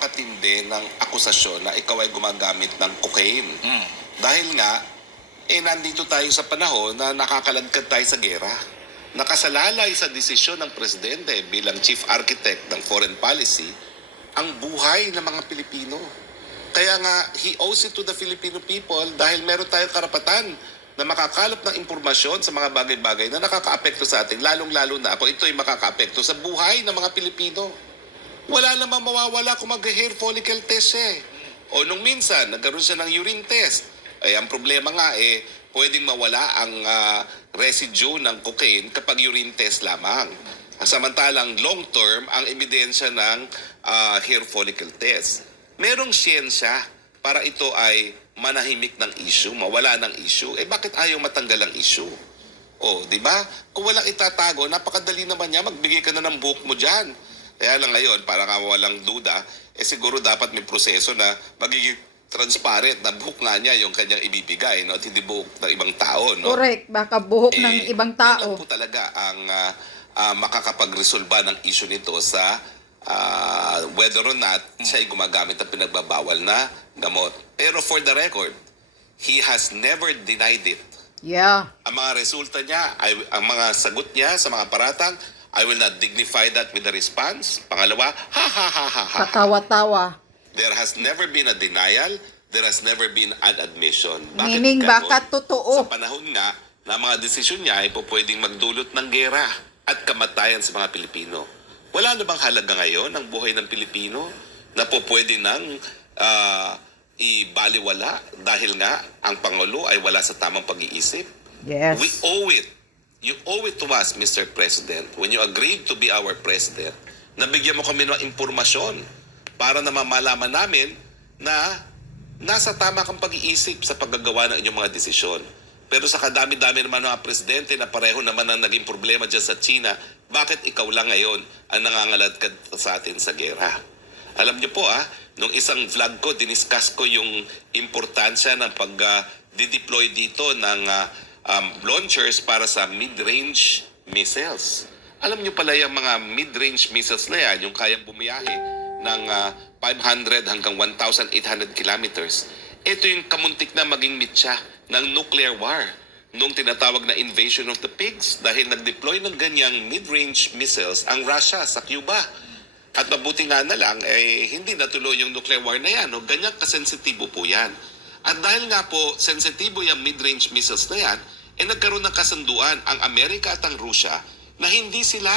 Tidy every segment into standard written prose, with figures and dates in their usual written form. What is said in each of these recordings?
napakatindi ng akusasyon na ikaw ay gumagamit ng cocaine. Dahil nga, nandito tayo sa panahon na nakakalagkad tayo sa gera. Nakasalalay sa desisyon ng presidente bilang chief architect ng foreign policy ang buhay ng mga Pilipino. Kaya nga, he owes it to the Filipino people dahil meron tayong karapatan na makakalap ng impormasyon sa mga bagay-bagay na nakakaapekto sa atin, lalong-lalo na kung ito'y makakaapekto sa buhay ng mga Pilipino. Wala namang mawawala kung mag-hair follicle test siya. O nung minsan, nagkaroon siya ng urine test. Ay, ang problema nga pwedeng mawala ang residue ng cocaine kapag urine test lamang. Samantalang long term, ang ebidensya ng hair follicle test. Merong siyensya para ito ay manahimik ng issue, mawala ng issue. Bakit ayaw matanggal ang issue? Di ba? Kung walang itatago, napakadali naman niya, magbigay ka na ng buhok mo dyan. Kaya lang ngayon, para nga walang duda, siguro dapat may proseso na magiging transparent na buhok nga niya yung kanyang ibibigay, no? At hindi buhok ng ibang tao. No? Correct, baka buhok ng ibang tao. Yun po talaga ang makakapagresolba ng issue nito sa whether or not siya ay gumagamit ng pinagbabawal na gamot. Pero for the record, he has never denied it. Yeah. Ang mga resulta niya, ang mga sagot niya sa mga paratang, I will not dignify that with a response. Pangalawa, ha ha ha ha ha. Katawa-tawa. There has never been a denial. There has never been an admission. Meaning, baka totoo. Sa panahon nga na mga desisyon niya ay pwedeng magdulot ng gera at kamatayan sa mga Pilipino. Wala na bang halaga ngayon ang buhay ng Pilipino na pwede nang ibaliwala dahil nga ang Pangulo ay wala sa tamang pag-iisip? Yes. We owe it. You owe it to us, Mr. President, when you agreed to be our president, nabigyan mo kami ng impormasyon para na mamalaman namin na nasa tama kang pag-iisip sa paggagawa ng inyong mga desisyon. Pero sa kadami-dami naman ng mga presidente na pareho naman ang naging problema dyan sa China, bakit ikaw lang ngayon ang nangangaladkad sa atin sa gera? Alam niyo po nung isang vlog ko, diniscuss ko yung importansya ng pag-deploy dito ng launchers para sa mid-range missiles. Alam niyo pala yung mga mid-range missiles na yan, yung kayang bumiyahe ng 500 hanggang 1,800 kilometers. Ito yung kamuntik na maging mitya ng nuclear war nung tinatawag na invasion of the pigs dahil nag-deploy ng ganyang mid-range missiles ang Russia sa Cuba. At mabuti nga na lang, hindi natuloy yung nuclear war na yan. Ganyan kasensitibo po yan. At dahil nga po, sensitibo yung mid-range missiles na yan, nagkaroon ng kasunduan ang Amerika at ang Russia na hindi sila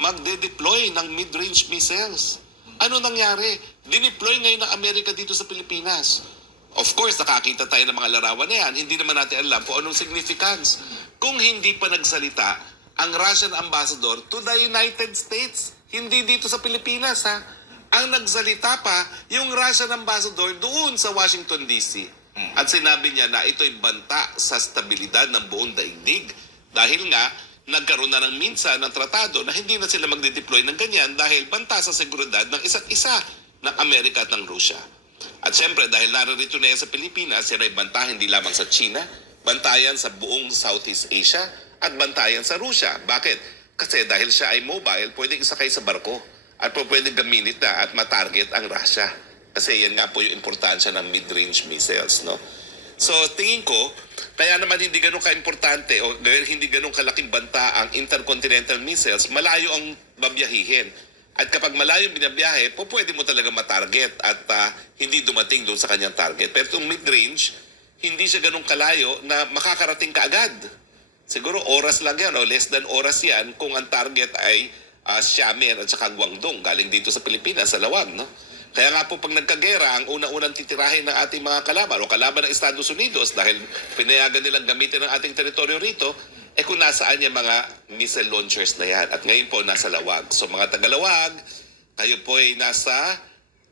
magde-deploy ng mid-range missiles. Ano nangyari? Dineploy ngayon ng Amerika dito sa Pilipinas. Of course, nakakita tayo ng mga larawan na yan. Hindi naman natin alam kung anong significance. Kung hindi pa nagsalita ang Russian ambassador to the United States, hindi dito sa Pilipinas ang nagsalita pa yung Russian ambassador doon sa Washington DC. At sinabi niya na ito'y banta sa stabilidad ng buong daigdig dahil nga nagkaroon na ng minsan ng tratado na hindi na sila magde-deploy ng ganyan dahil banta sa seguridad ng isa't isa ng Amerika at ng Russia. At siyempre dahil narito na yan sa Pilipinas, yan ay banta hindi lamang sa China, bantayan sa buong Southeast Asia at bantayan sa Russia. Bakit? Kasi dahil siya ay mobile, pwedeng isakay sa barko at pwedeng gaminit na at matarget ang Russia. Kasi yan nga po yung importansya ng mid-range missiles, no? So tingin ko, kaya naman hindi ganun ka-importante o hindi ganun kalaking banta ang intercontinental missiles, malayo ang babiyahihin. At kapag malayo binabiyahe, pwede mo talaga matarget at hindi dumating doon sa kanyang target. Pero itong mid-range, hindi siya ganun kalayo na makakarating ka agad. Siguro oras lang yan o less than oras yan kung ang target ay Xiamen at saka Guangdong galing dito sa Pilipinas, sa Lawag, no? Kaya nga po pag nagkagera, ang una-unang titirahin ng ating mga kalaban o kalaban ng Estados Unidos dahil pinayagan nilang gamitin ang ating teritoryo rito, kung nasaan yung mga missile launchers na yan. At ngayon po nasa Lawag. So mga taga-Lawag, kayo po ay nasa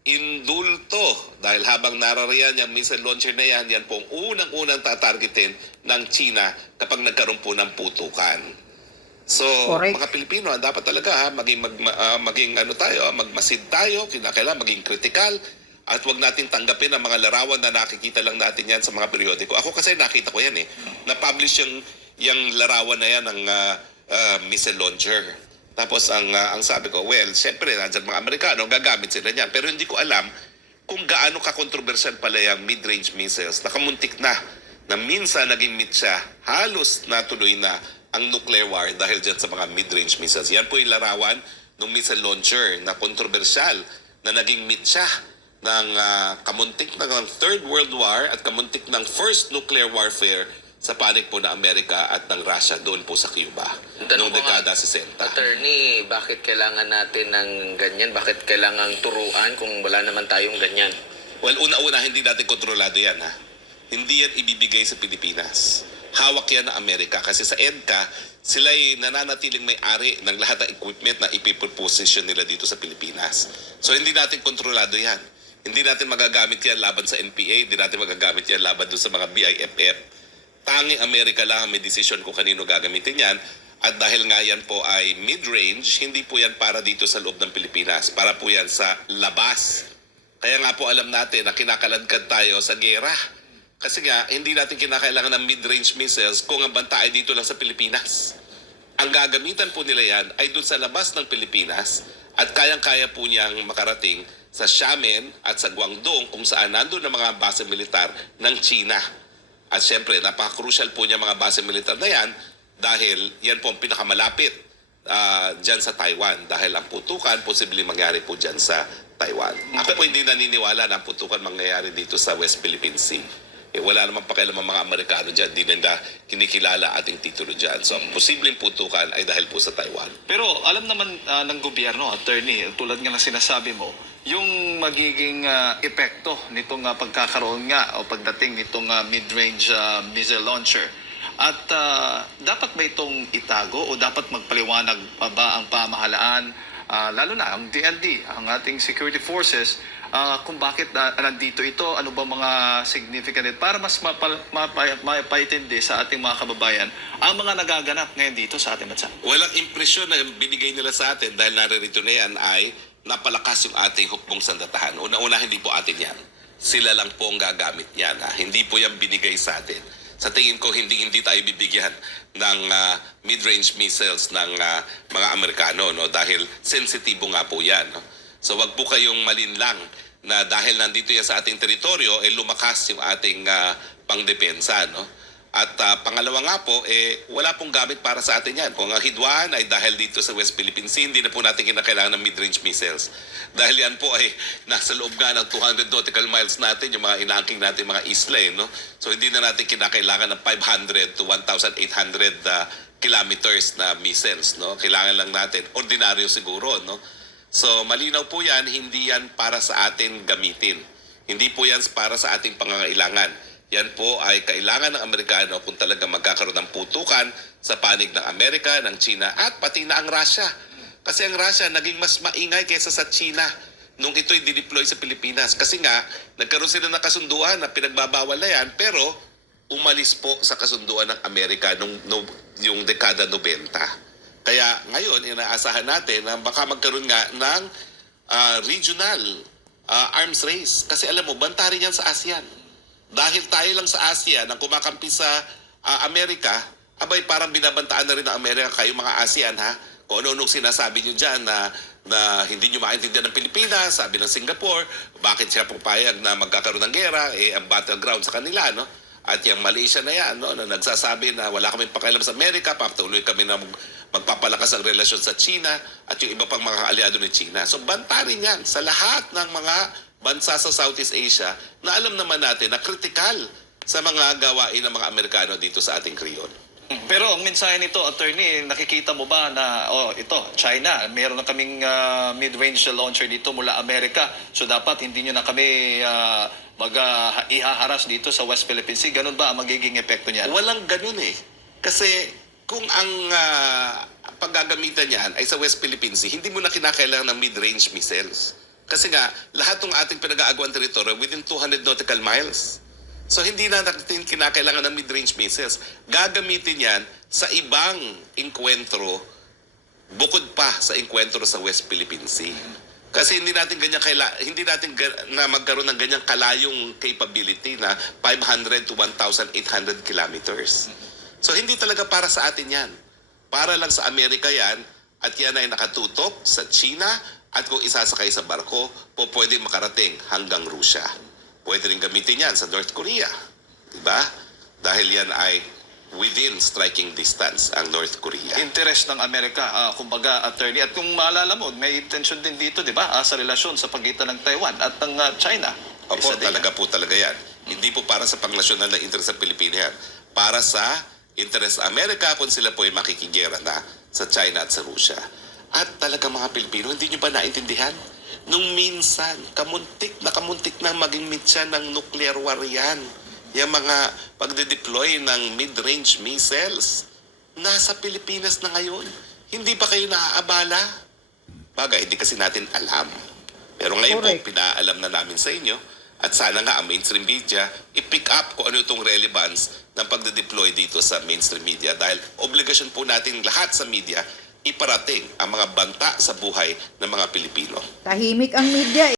indulto dahil habang narariyan yung missile launcher na yan, yan po ang unang-unang tatargetin ng China kapag nagkaroon po ng putukan. So, correct. Mga Pilipino, dapat talaga maging magmasid tayo, kinakailangan maging critical at wag natin tanggapin ang mga larawan na nakikita lang natin yan sa mga periodiko. Ako kasi nakita ko yan na-publish yung larawan na yan ng missile launcher. Tapos ang sabi ko, well, syempre, nandyan mga Amerikano, gagamit sila niyan. Pero hindi ko alam kung gaano ka-controversial pala yung mid-range missiles. Nakamuntik na minsan naging mitsa, halos natuloy na ang nuclear war dahil dyan sa mga mid-range missiles. Yan po yung larawan ng missile launcher na kontrobersyal na naging mitsa ng kamuntik ng Third World War at kamuntik ng First Nuclear Warfare sa panig po ng Amerika at ng Russia doon po sa Cuba noong dekada 60. Attorney, bakit kailangan natin ng ganyan? Bakit kailangan turuan kung wala naman tayong ganyan? Well, una-una, hindi natin kontrolado yan, ha? Hindi yan ibibigay sa Pilipinas. Hawak yan ng Amerika kasi sa EDCA, sila ay nananatiling may-ari ng lahat ng equipment na ipiproposition nila dito sa Pilipinas. So, hindi natin kontrolado yan. Hindi natin magagamit yan laban sa NPA, hindi natin magagamit yan laban doon sa mga BIFF. Tanging Amerika lang ang may desisyon kung kanino gagamitin yan. At dahil nga yan po ay mid-range, hindi po yan para dito sa loob ng Pilipinas. Para po yan sa labas. Kaya nga po alam natin na kinakaladkad tayo sa gera. Kasi nga, hindi natin kinakailangan ng mid-range missiles kung ang banta ay dito lang sa Pilipinas. Ang gagamitan po nila yan ay doon sa labas ng Pilipinas at kayang-kaya po niyang makarating sa Xiamen at sa Guangdong kung saan nandun ang mga base militar ng China. At syempre, napaka-crucial po niya mga base militar na yan dahil yan po ang pinakamalapit dyan sa Taiwan. Dahil ang putukan, posibleng mangyari po dyan sa Taiwan. Ako po hindi naniniwala na ang putukan mangyayari dito sa West Philippine Sea. Wala naman pakialam ang mga Amerikano dyan. Di nila kinikilala ating titulo dyan. So, ang posibleng putukan ay dahil po sa Taiwan. Pero alam naman ng gobyerno, attorney, tulad nga ng sinasabi mo, yung magiging epekto nitong pagkakaroon nga o pagdating nitong mid-range missile launcher. At dapat ba itong itago o dapat magpaliwanag pa ba ang pamahalaan, lalo na ang DND, ang ating security forces, kung bakit nandito ito, ano ba mga significant para mas mapaitindi sa ating mga kababayan ang mga nagaganap ngayon dito sa ating bansa. Walang impresyon na binigay nila sa atin dahil naririto na yan ay napalakas yung ating hukbong sandatahan. Una-una, hindi po atin yan. Sila lang po ang gagamit yan. Ha? Hindi po yan binigay sa atin. Sa tingin ko, hindi tayo bibigyan ng mid-range missiles ng mga Amerikano, no? Dahil sensitibo nga po yan. No? So wag po kayong malinlang na dahil nandito yan sa ating teritoryo, lumakas yung ating pangdepensa. No? At pangalawa nga po, wala pong gamit para sa atin yan. Kung ang hidwaan ay dahil dito sa West Philippine Sea, hindi na po natin kinakailangan ng mid-range missiles. Dahil yan po ay nasa loob nga ng 200 nautical miles natin, yung mga inaangking natin, mga isla. No? So hindi na natin kinakailangan ng 500 to 1,800 kilometers na missiles. No? Kailangan lang natin, ordinaryo siguro. No? So malinaw po yan, hindi yan para sa atin gamitin. Hindi po yan para sa ating pangangailangan. Yan po ay kailangan ng Amerikano kung talaga magkakaroon ng putukan sa panig ng Amerika, ng China at pati na ang Russia. Kasi ang Russia naging mas maingay kaysa sa China nung ito'y dideploy sa Pilipinas. Kasi nga, nagkaroon sila ng kasunduan na pinagbabawal na yan pero umalis po sa kasunduan ng Amerika yung dekada 90. Kaya ngayon, inaasahan natin na baka magkaroon nga ng regional arms race. Kasi alam mo, banta rin yan sa ASEAN. Dahil tayo lang sa ASEAN ang kumakampi sa Amerika, abay parang binabantaan na rin ng Amerika kayo mga ASEAN ha. Kung ano-anong sinasabi nyo dyan na hindi nyo maintindihan ng Pilipinas, sabi ng Singapore, bakit siya pupayag na magkakaroon ng gera, ang battleground sa kanila, no? At yung Malaysia na yan, no, na nagsasabi na wala kaming pakialam sa Amerika, patuloy kami na magpapalakas ang relasyon sa China at yung iba pang mga aliado ni China. So banta rin yan sa lahat ng mga bansa sa Southeast Asia na alam naman natin na kritikal sa mga gawain ng mga Amerikano dito sa ating kriyon. Pero ang mensahe nito, attorney, nakikita mo ba na, ito, China, meron na kaming mid-range launcher dito mula Amerika. So dapat hindi nyo na kami ihaharas dito sa West Philippine Sea. Ganun ba ang magiging epekto niyan? Walang ganun eh. Kasi kung ang paggagamitan niyan ay sa West Philippine Sea, hindi mo na kinakailangan ng mid-range missiles. Kasi nga, lahat ng ating pinag-aagawang teritoryo within 200 nautical miles. So hindi na natin kinakailangan ng mid-range missiles. Gagamitin yan sa ibang inkwentro bukod pa sa inkwentro sa West Philippine Sea. Kasi hindi natin na magkaroon ng ganyang kalayong capability na 500 to 1,800 kilometers. So hindi talaga para sa atin yan. Para lang sa Amerika yan at yan ay nakatutok sa China at kung isasakay sa barko, po pwedeng makarating hanggang Russia. Pwede rin gamitin yan sa North Korea. Diba? Dahil yan ay within striking distance ang North Korea. Interest ng Amerika, kumbaga, attorney. At kung maalala mo, may intention din dito, di ba, sa relasyon sa pagitan ng Taiwan at ng China. Opo, Isa din talaga po talaga yan. Hindi po para sa pangnasyonal na interest sa Pilipinas yan. Para sa interest sa Amerika kung sila po ay makikigera na sa China at sa Russia. At talaga mga Pilipino, hindi nyo ba naintindihan? Nung minsan, kamuntik na maging mitya ng nuclear war yan. Yung mga pagde-deploy ng mid-range missiles, nasa Pilipinas na ngayon. Hindi ba kayo naaabala? Bagay, hindi kasi natin alam. Pero ngayon po, Correct. pinaalam na namin sa inyo. At sana nga ang mainstream media i-pick up kung ano itong relevance ng pagde-deploy dito sa mainstream media. Dahil obligasyon po natin lahat sa media iparating ang mga banta sa buhay ng mga Pilipino. Tahimik ang media